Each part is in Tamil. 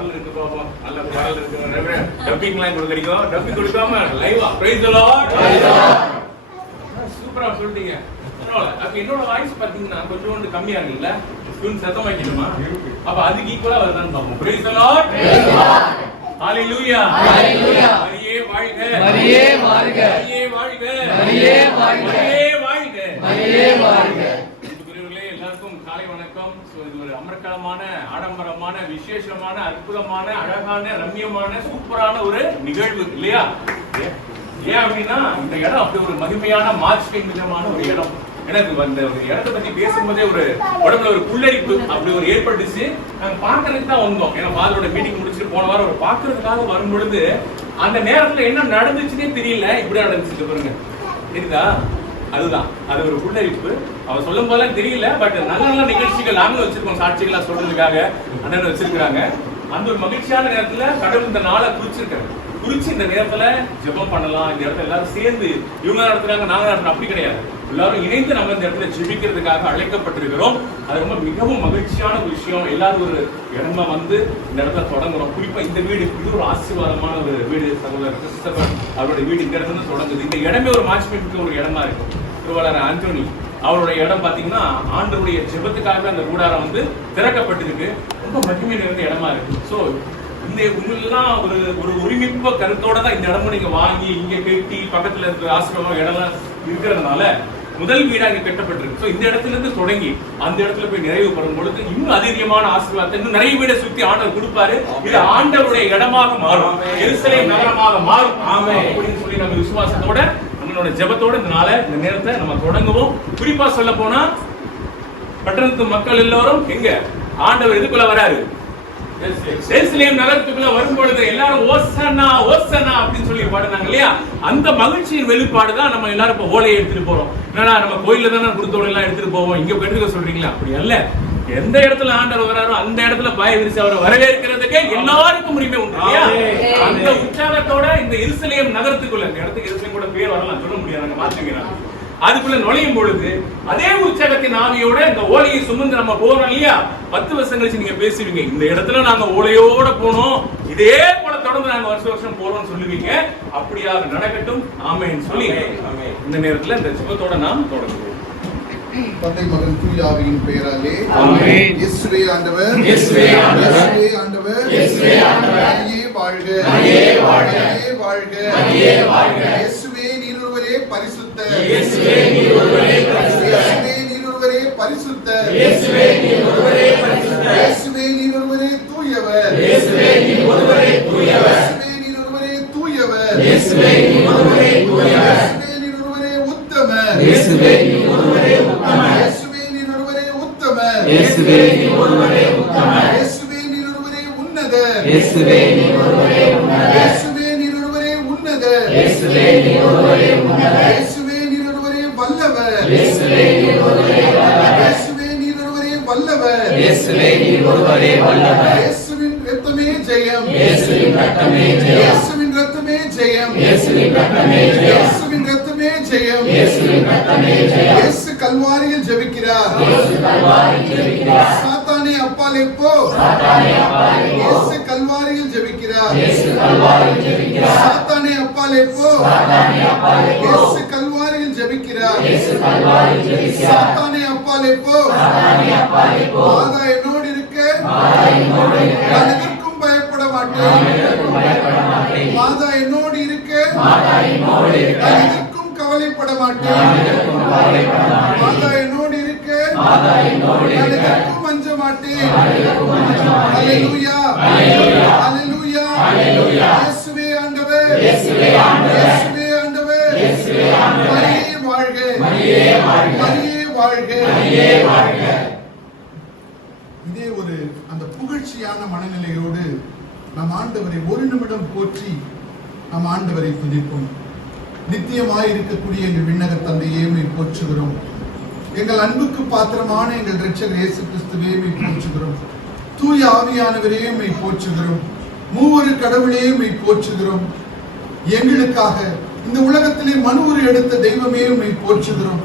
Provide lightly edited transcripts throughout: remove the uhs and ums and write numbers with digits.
குரல் இருக்கு பாப்போம், நல்ல குரல் இருக்கு, டப்பிங்லாம் கொடுக்குறீங்க, டப்பிங் கொடுக்காம லைவா பிரைஸ் தி லார்ட், சூப்பரா சொல்லிட்டீங்க. அப்ப என்னோட வாய்ஸ் பாத்தீங்கன்னா கொஞ்சம் கம்மியா இருக்குல்ல, ஸ்டூடண்ட் சத்தம் வைக்கணுமா? அப்ப அதுக்கு ஈக்குவலா வருதான்னு பாப்போம். பிரைஸ் தி லார்ட், ஹalleluya, ஹalleluya, மரியே வாழ்க, மரியே வாழ்க, மரியே வாழ்க, மரியே வாழ்க, மரியே வாழ்க, மரியே வாழ்க. குருவர்களே எல்லாருக்கும் காலை வணக்கம். சோ இது ஒரு அமர்க்களமான, ஆடம்பரமான, விசேஷமான, அற்புதமான, அழகான, ரம்மியமான, சூப்பரான ஒரு நிகழ்வு இல்லையா? ஏன் அப்படின்னா இந்த இடம் அப்படி ஒரு மகிமையான மார்ச்சிங் விதமான ஒரு இடம். எனக்கு அந்த இடத்தை பத்தி பேசும்போதே ஒரு உடம்புல ஒரு புல்லரிப்பு அப்படி ஒரு ஏற்பட்டுச்சு. நாங்க பாக்குறதுக்கு தான் வந்தோம். ஏன்னா ஃபாதரோட மீட்டிங் முடிச்சுட்டு போன வாரம் ஒரு பாக்குறதுக்காக வரும் பொழுது அந்த நேரத்துல என்ன நடந்துச்சுன்னே தெரியல. இப்படி நடந்துச்சு பாருங்க, தெரியுதா? அதுதான் அது ஒரு புல்லரிப்பு. அவ சொல்லும் போதெல்லாம் தெரியல. பட் நல்ல நல்ல நிகழ்ச்சிகள் நாங்களும் வச்சிருக்கோம், சாட்சிகளா சொல்றதுக்காக அண்ணன் வச்சிருக்காங்க. அந்த ஒரு மகிழ்ச்சியான நேரத்துல கடவுள் இந்த நாளை குறிச்சு இந்த நேரத்துல ஜெபம் பண்ணலாம். இந்த இடத்துல எல்லாரும் சேர்ந்து இவங்க நடத்துறாங்க, நாங்க நடத்துறோம், அப்படி கிடையாது. எல்லாரும் இணைந்து நம்ம இந்த இடத்துல ஜெபிக்கிறதுக்காக அழைக்கப்பட்டிருக்கிறோம். அது ரொம்ப மிகவும் மகிழ்ச்சியான ஒரு விஷயம். எல்லாரும் ஒரு இடமா வந்து இந்த இடத்துல தொடங்குறோம். குறிப்பா இந்த வீடு இது ஒரு ஆசீர்வாதமான ஒரு வீடு. சகோதரர் கிறிஸ்தபர் அவருடைய வீடு இந்த இடத்துல தொடங்குது. இந்த இடமே ஒரு மாட்சிமிக்க ஒரு இடமா இருக்கும். திருவாளர் ஆண்டோனி அவருடைய இடம் பாத்தீங்கன்னா ஆண்டவருடைய ஜெபத்துக்காக அந்த கூடாரம் வந்து திறக்கப்பட்டிருக்கு. ரொம்ப மகிமை நிறைந்த இடமா இருக்கு. சோ இந்த உங்களெல்லாம் ஒரு ஒருமிப்ப கருத்தோட தான் இந்த இடமும் நீங்க வாங்கி இங்க கட்டி பக்கத்துல இருக்கிற ஆசிரமம் இடம்லாம் இருக்கிறதுனால முதல் வீடா இங்க கட்டப்பட்டிருக்கு. சோ இந்த இடத்துல இருந்து தொடங்கி அந்த இடத்துல போய் நிறைவு பெறும் பொழுது இன்னும் அதிகமான ஆசீர்வாதத்தை இன்னும் நிறைய வீடை சுத்தி ஆண்டவர் கொடுப்பாரு. இது ஆண்டவருடைய இடமாக மாறும், எருசலேம் நகரமாக மாறும். அப்படின்னு சொல்லி நம்ம விசுவாசத்தோட நம்மளோட ஜெபத்தோட இந்த நாளை இந்த நேரத்தை நம்ம தொடங்குவோம். குறிப்பா சொல்ல போனா பட்டணத்து மக்கள் எல்லாரும் எங்க ஆண்டவர் இதுக்குள்ள வராரு, எருசலேம் நகரத்துக்குள்ள வரும்பொழுது எல்லாரும் ஓசன்னா ஓசன்னா அப்படின்னு சொல்லி பாடுனாங்க இல்லையா? அந்த மகிழ்ச்சியின் வெளிப்பாடு தான் நம்ம எல்லாரும் இப்ப ஓலையை எடுத்துட்டு போறோம். என்னடா நம்ம கோயில்ல தானே குருத்தோட எல்லாம் எடுத்துட்டு போவோம், இங்க எடுத்துக்க சொல்றீங்களா? அப்படி அல்ல. எந்த இடத்துல ஆண்டவர் வராரோ அந்த இடத்துல பாய விரிச்சு அவரை வரவேற்கிறதுக்கே எல்லாருக்கும் உரிமை உண்டு இல்லையா? அந்த உற்சாகத்தோட இந்த எருசலேம் நகரத்துக்குள்ள, இந்த இடத்துக்கு எருசலேம் கூட பேர் வரலாம், சொல்ல முடியாது, மாற்றுகிறாங்க. அதுக்குள்ள நுழையும் பொழுது அதே உற்சாகத்தின் ஆவியோட இந்த ஓலையை சுமந்து நம்ம போறோம் இல்லையா? 10 வருஷம் கழிச்சு நீங்க பேசுவீங்க, இந்த இடத்துல நாங்க ஓலையோட போனோம், இதே போல தொடர்ந்து நாங்க வருஷம் போறோம்னு சொல்லுவீங்க. அப்படியா நடக்கட்டும். ஆமென் சொல்லி இந்த நேரத்துல இந்த ஜெபத்தோட நாம் தொடங்குவோம். தந்தை மகன் தூய ஆவியின் பெயராலே ஆமென். இயேசுவே ஆண்டவர், இயேசுவே ஆண்டவர், இயேசுவே ஆண்டவர், இயேசுவே ஆண்டவர், மரியே வாழ்க, மரியே வாழ்க, மரியே வாழ்க, மரியே வாழ்க. இயேசுவே நீர் ஒருவரே பரிசுத்தர், இயேசுவே நீர் ஒருவரே பரிசுத்தர், இயேசுவே நீர் ஒருவரே பரிசுத்தர், இயேசுவே நீர் ஒருவரே பரிசுத்தர், இயேசுவே நீர் ஒருவரே தூயவர், இயேசுவே நீர் ஒருவரே தூயவர், இயேசுவே நீர் ஒருவரே தூயவர், இயேசுவே நீர் ஒருவரே தூயவர், இயேசுவே நீர் ஒருவரே உத்தமர், இயேசுவே நீர் ஒருவரே உத்தமர், இயேசுவே நீர் ஒருவரே உத்தமர், இயேசுவே நீர் ஒருவரே உத்தமர், இயேசுவே நீர் ஒருவரே உன்னதர், இயேசுவே நீர் ஒருவரே உன்னதர், இயேசுவே நீர் ஒருவரே உன்னதர், இயேசுவே நீர் ஒருவரே உன்னதர், இயேசுவே நீர் ஒருவரே வல்லவர், இயேசுவே நீர் ஒருவரே வல்லவர், இயேசுவே நீர் ஒருவரே வல்லவர், இயேசுவே நீர் ஒருவரே வல்லவர், இயேசுவின் இரத்தமே ஜெயம், இயேசுவின் இரத்தமே ஜெயம், இயேசுவின் இரத்தமே ஜெயம், இயேசுவின் இரத்தமே ஜெயம், இயேசுவின் இரத்தமே ஜெயம், இயேசுவின் இரத்தமே ஜெயம். இயேசு கல்வாரியில் ஜெபிக்கிறார், இயேசு கல்வாரியில் ஜெபிக்கிறார், சாத்தானே அப்பாலே போ, சாத்தானே அப்பாலே போ. இயேசு கல்வாரியில் ஜெபிக்கிறார், இயேசு கல்வாரியில் ஜெபிக்கிறார், சாத்தானே அப்பாலே போ, சாத்தானே அப்பாலே போ. இயேசு கல்வாரியில் ஜெபிக்கிறார், இயேசு கல்வாரியில் ஜெபிக்கிறார், சாத்தானே அப்பாலே போ, சாத்தானே அப்பாலே போ. மாதா என்னோடு இருக்க, மாதா என்னோடு இருக்க, நான் எதற்கும் பயப்பட நான் மாட்டேன், எதற்கும் பயப்பட மாட்டேன். மாதா என்னோடு இருக்க, மாதா என்னோடு இருக்க, நான் எதற்கும் கவலைப்பட நான் மாட்டேன், எதற்கும் கவலைப்பட மாட்டேன். மாதா என்னோடு இருக்க, மாதா என்னோடு நான் இருக்க, எதற்கும் அஞ்ச மாட்டேன். நான் எதற்கும் அஞ்ச மாட்டேன். அல்லேலூயா, அல்லேலூயா, அல்லேலூயா, அல்லேலூயா. இயேசுவே ஆண்டவர், இயேசுவே ஆண்டவர், இயேசுவே ஆண்டவர், இயேசுவே ஆண்டவர். மரியே வாழ்க, மரியே வாழ்க, மரியே வாழ்க. மரியே வாழ்க. இதே ஒரு அந்த புகழ்ச்சியான மனநிலையோடு நம் ஆண்டவரை ஒரு நிமிடம் போற்றி நம் ஆண்டவரை துதிப்போம். நித்தியமாய் இருக்கக்கூடிய எங்கள் விண்ணக தந்தையே உம்மை போற்றுகிறோம். எங்கள் அன்புக்கு பாத்திரமான எங்கள் இரட்சகர் இயேசு கிறிஸ்துவே உம்மை போற்றுகிறோம். தூய ஆவியானவரே உம்மை போற்றுகிறோம். மூவரு கடவுளே உம்மை போற்றுகிறோம். எங்களுக்காக இந்த உலகத்திலே மனுவுரு எடுத்த தெய்வமே உம்மை போற்றுகிறோம்.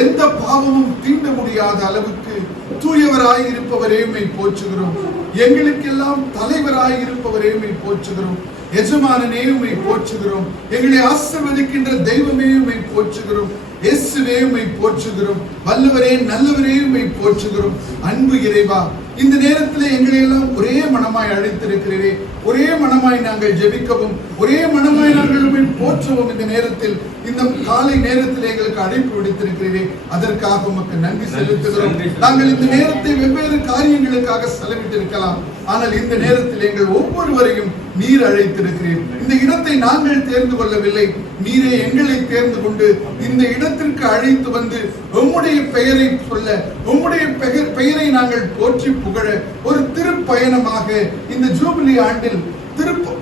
எந்த பாவமும் தீண்ட முடியாத அளவுக்கு தூயவராய் இருப்பவரே உம்மை போற்றுகிறோம். எங்களுக்கெல்லாம் தலைவராய் இருப்பவரே உம்மை போற்றுகிறோம். எஜமானனே உம்மை போற்றுகிறோம். எங்களை ஆசீர்வதிக்கின்ற தெய்வமே உம்மை போற்றுகிறோம். இயேசுவே உம்மை போற்றுகிறோம். வல்லவரே நல்லவரே உம்மை போற்றுகிறோம். அன்பு இறைவா, இந்த நேரத்தில் எங்களை எல்லாம் ஒரே மனமாய் அழைத்திருக்கிறீரே, ஒரே மனமாய் நாங்கள் ஜெபிக்கவும், ஒரே மனமாய் நாங்கள் உம்மை போற்றவும் இந்த நேரத்தில், இந்த காலை நேரத்தில் எங்களுக்கு அழைப்பு விடுத்திருக்கிறீரே, அதற்காக உமக்கு நன்றி செலுத்துகிறோம். நாங்கள் இந்த நேரத்தை வெவ்வேறு காரியங்களுக்காக செலவிட்டிருக்கலாம், ஆனால் இந்த நேரத்தில் எங்கள் ஒவ்வொருவரையும் நீர் அழைத்திருக்கிறீர். இந்த இடத்தை நாங்கள் தேர்ந்து கொள்ளவில்லை, நீரே எங்களை தேர்ந்து கொண்டு இந்த இடத்திற்கு அழைத்து வந்து உம்முடைய பெயரை சொல்ல, உம்முடைய பெயரை நாங்கள் போற்றி புகழ ஒரு திருப்பயணமாக இந்த ஜூபிலி ஆண்டில்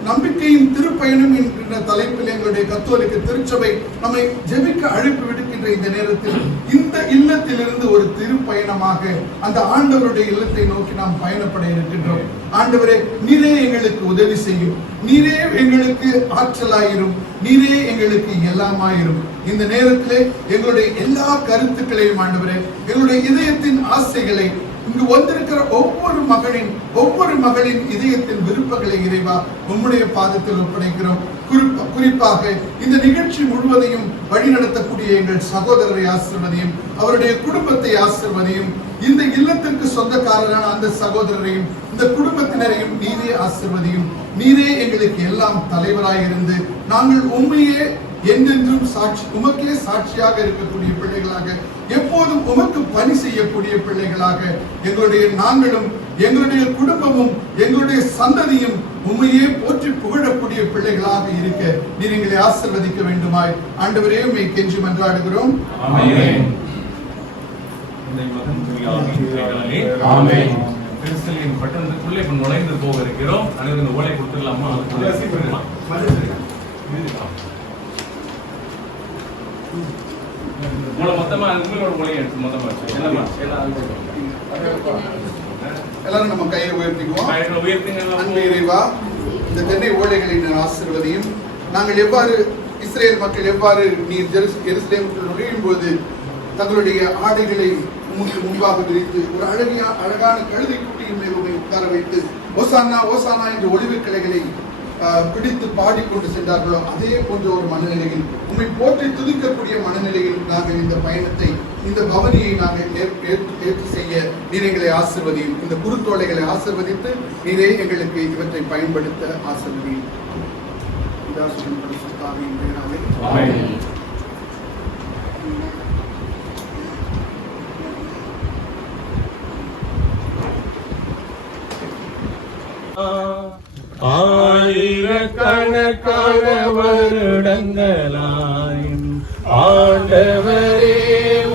நம்பிக்கையின் திருப்பயணம் என்கின்ற தலைப்பில் எங்களுடைய கத்தோலிக்க திருச்சபை நம்மை ஜெபிக்க அழைப்பு விடுக்கின்ற இந்த நேரத்தில் இந்த இல்லத்திலிருந்து ஒரு திருப்பயணமாக அந்த ஆண்டவருடைய இல்லத்தை நோக்கி நாம் பயணப்பட இருக்கின்றோம். ஆண்டவரே, நீரே எங்களுக்கு உதவி செய்யும், நீரே எங்களுக்கு ஆற்றலாயிரும், நீரே எங்களுக்கு எல்லாமாயிரும். இந்த நேரத்திலே எங்களுடைய எல்லா கருத்துக்களையும் ஆண்டவரே, எங்களுடைய இதயத்தின் ஆசைகளை, இங்கு வந்திருக்கிற ஒவ்வொரு மகளின் இதயத்தின் விருப்பங்களை இறைவா உம்முடைய பாதத்தில் ஒப்படைக்கிறோம். குறிப்பாக இந்த நிகழ்ச்சி முழுவதையும் வழிநடத்தக்கூடிய எங்கள் சகோதரரை ஆசீர்வதியும், அவருடைய குடும்பத்தை ஆசீர்வதியும், இந்த இல்லத்திற்கு சொந்தக்காரரான அந்த சகோதரரையும் இந்த குடும்பத்தினரையும் நீரே ஆசீர்வதியும். நீரே எங்களுக்கு எல்லாம் தலைவராய் இருந்து நாங்கள் உண்மையே என்றென்றும் உமக்கே சாட்சியாக இருக்கக்கூடிய பிள்ளைகளாக, எப்போதும் உமக்கு பணி செய்யக்கூடிய பிள்ளைகளாக நாங்களும் எங்களுடைய குடும்பமும் எங்களுடைய சந்ததியும் உண்மையே போற்றி புகழக்கூடிய பிள்ளைகளாக இருக்க நீர் எங்களை ஆசீர்வதிக்க வேண்டுமாய் ஆண்டவரே உம்மை கெஞ்சி மன்றாடுகிறோம். பட்டணத்துக்குள்ளே நுழைந்து போக இருக்கிறோம். அனைவரும் ஓலை கொடுத்துடலாமா? மொத்தமா உங்களோட ஓலையை எடுத்து மொத்தமா எல்லாரும் நம்ம கையை உயர்த்திக்குவோம். அன்பு இறைவா, இந்த தென்னை ஓலைகளை ஆசீர்வதியும். நாங்கள் எவ்வாறு இஸ்ரேல் மக்கள் எவ்வாறு நீர் எருசலேமுக்குள் நுழையும் போது தங்களுடைய ஆடைகளை உமக்கு முன்பாக விரித்து ஒரு அழகான கழுதை குட்டியின் மேல் உண்மை உட்கார வைத்து ஓசானா ஓசானா என்ற ஒளிவு கிளைகளை பிடித்து பாடிக்கொண்டு சென்றார்களோ, அதே போன்ற ஒரு மனநிலையில் உண்மை போற்றி துதிக்கக்கூடிய மனநிலையில் நாங்கள் இந்த பயணத்தை, இந்த பவனியை நாங்கள் ஏற்று செய்ய நீர் எங்களை ஆசீர்வதியும். இந்த குருத்தோலைகளை ஆசீர்வதித்து நீரே எங்களுக்கு இவற்றை பயன்படுத்த ஆசீர்வதியும். ஆயிரக்கணக்கான வருடங்களாயும் ஆண்டவரே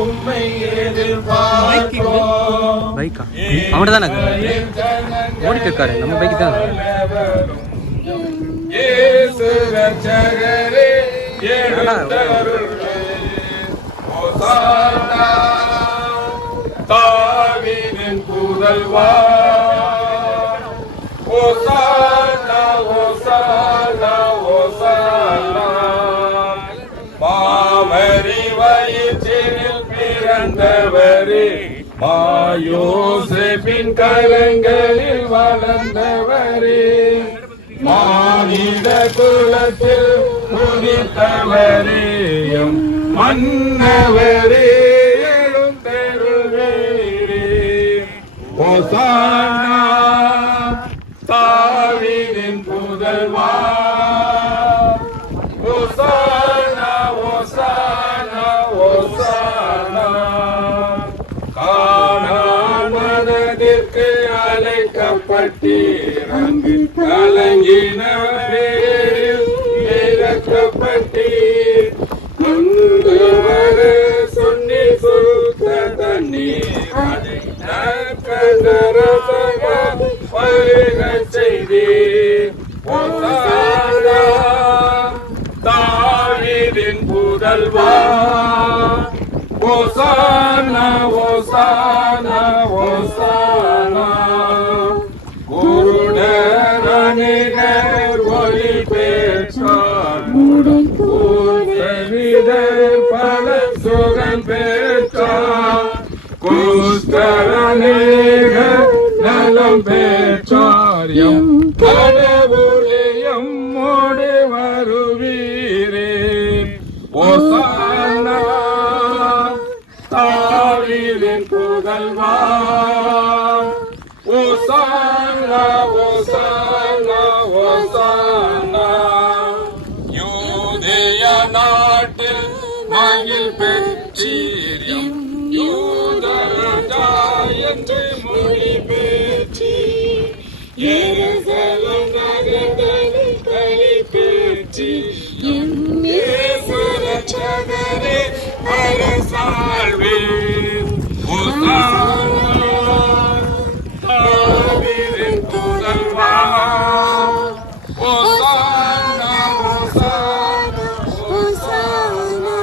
உம்மை எதிர்பார்க்கிறோம். அவன் தானே ஓடிட்டு இருக்காரு, நம்ம பைக்கு தான். இயேசு ரட்சகரே எழுந்தருளே, ஹோசானா தாவீதின் புதல்வா, ஹோசானா ஹோசானா ஹோசானா. மாமரி வயிற்றினில் பிறந்தவரே, மாயோசேப்பின் கரங்களில் வளர்ந்தவரே, மானிட குலத்தில் உதித்தவரேயும் மன்னவரே எழுந்தருள்வீரே. ஹோசானா தாவீதின் புதல்வா, ஹோசானா ஹோசானா ஹோசானா. கானான் மனதிற்கு அழைக்கப்பட்டீர், அங்கு கலங்கினவரே இறக்கப்பட்டீர். கொண்டு வர சொன்னி சுத்த தண்ணீர், அதை நற்கண்டரசமாக பருகச் செய்தீர். ஹோசானா தாவீதின் புதல்வா, ஹோசானா ஹோசானா ஹோசானா. குருடர் அநேகர் ஒளி பெற்றார், செவிடர் பல சுகம் பெற்றார். குஷ்டர் அநேகர் நல சுகம் பெற்றார் எம் கடவுளே எம்மோடு வருவீரே ஓசானா தாவீதின் புதல்வா ஓசானா ஓசானா ஓசானா யூதேய நாட்டில் மகிழ் பெற்றீர் எம் யூதராஜா என்று மொழி பெற்றீர் எருசலேம் நகரத்தில் களி பெற்றீர் எம் இயேசு ரட்சகரே அரசாழ்வே ஓசானா தாவீதின் புதல்வா ஓசானா ஓசானா ஓசானா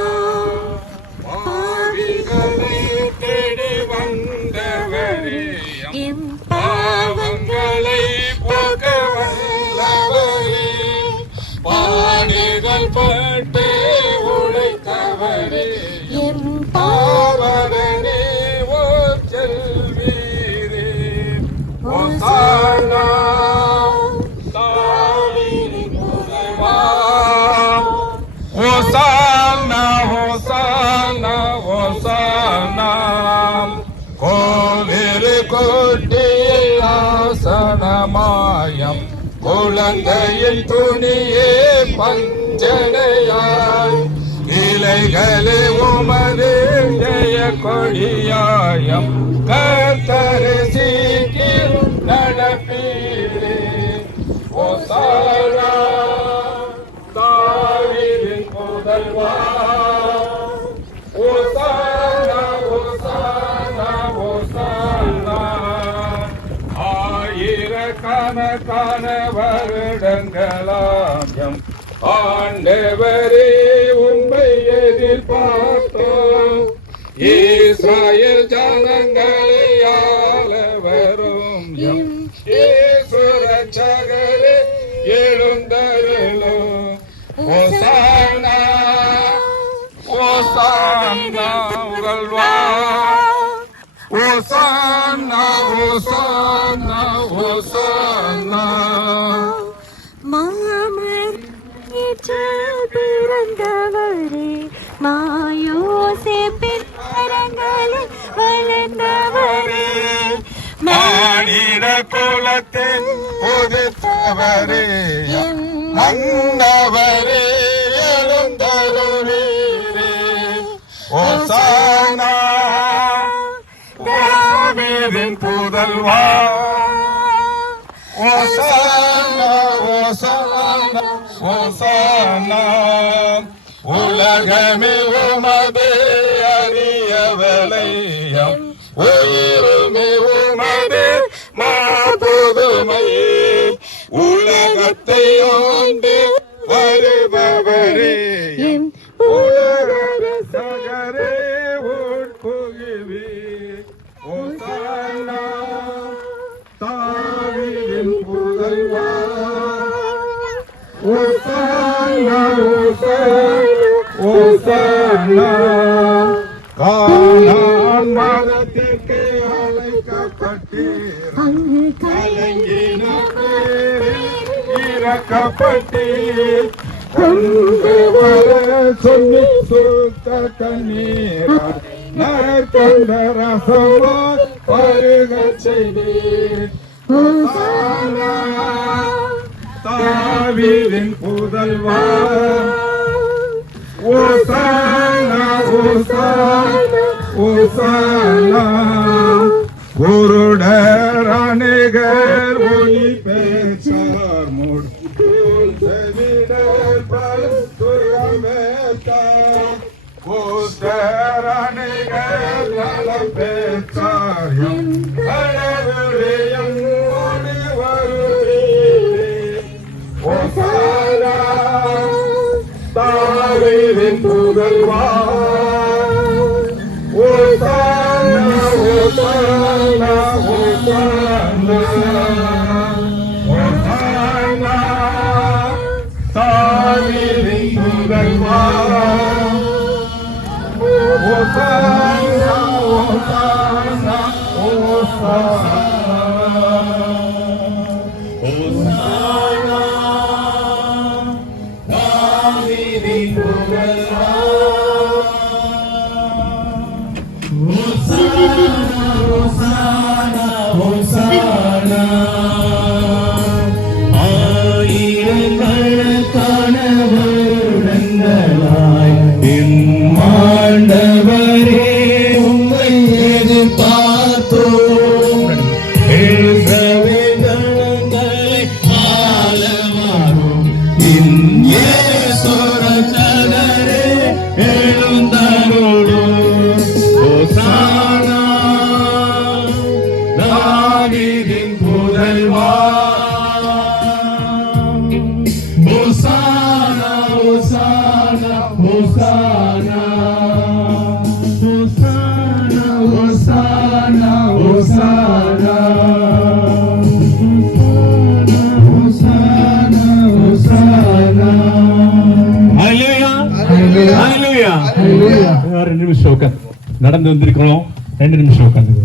பாவிகளை தேடி வந்தவரே எம் பாவங்களை போக்க வல்லவரே பாடுகள் பட்டு உழைத்தவரே எம் பாவலனே ஓ செல்வீரே ஓசானா தாவீதின் புதல்வா ஓசானா ஓசானா ஓசானா கோவில் கொட்டியில் ஆசனமாயம் குழந்தையின் துணியே பஞ்சனையாய் இலைகளே உமது ஜெய கொடியாயம் கர்த்தரை சீக்கிரம் நடப்பீரே ஓசானா தாவீதின் புதல்வா ஓசானா ஓசானா ஓசானா ஆயிரக்கணக்கான வருடங்களாம் எம் ஆண்டவரே உம்மை எதிர்பார்த்தோம் இஸ்ராயேல் ஜனங்களை ஆள வரும் எம் இயேசு ரட்சகரே எழுந்தருளும் ஓசானா ஓசானா உகழ்வா ஓசானா ஓசானா ஓசானா பிறந்தவரே மாயோசேப்பின் கரங்களில் வளர்ந்தவரே மானிட குலத்தின் உதித்தவரே அந்தவரே எழுந்தருளீரே ஓசானா தாவீதின் புதல்வா ஓசானா ஓசானா ஓசானா உலகமே உமது அறியவலையம் உயிருமே உமது மாபுதுமை உலகத்தை ஆண்டு வருபவரே உலக சகரே உட்புகுவி ஓசானா தாவீதின் புதல்வா ஓசானா ஓசானா ஓசானா கானான் மதத்திற்கு அழைக்கப்பட்டீர் அங்கு கலங்கின பேரில் இறக்கப்பட்டீர் கொண்டு வர சொல்லி சுத்த தண்ணீரார் நற்கண்ட ரசமார் பருகச் செய்தீர் ஓசானா தாவீதின் புதல்வா ஓசானா ஓசானா ஓசானா குருடர் அநேகர் ஒளி பேச்சார் முட்கூல் செவிடர் பல்குறமேத்தார் கூத்தர் அநேகர் நலம் பேச்சார் எம் கடவுளே எம்மோடு வருவீரே ஓசானா தாவீதின் புதல்வா ஓசானா ஓசானா ஓசானா ஓசானா தாவீதின் புதல்வா ஓசானா ஓசானா ஓசானா ஹோசானா தாவீதின் புகழ்வா ஹோசானா ஹோசானா ஹோசானா ஆயிரக்கணக்கான வருடங்களாய் என் ஆண்டவரே உம்மை எதிர்பார்த்தோம் எழுந்தவே கணங்களை ஆழமாகும் என் இயேசுரட்சகரே எழுந்தருளும் ஹோசானா தாவீதின் புதல்வா ஹோசானா ஹோசானா ஹோசானா ஹோசானா ஹோசானா ஹோசானா ஹோசானா ஹோசானா ஹalleluya ஹalleluya ஹalleluya 2 நிமிஷம் உட்கார்ந்து நடந்து வந்திருக்கிறோம் 2 நிமிஷம் உட்கார்ந்து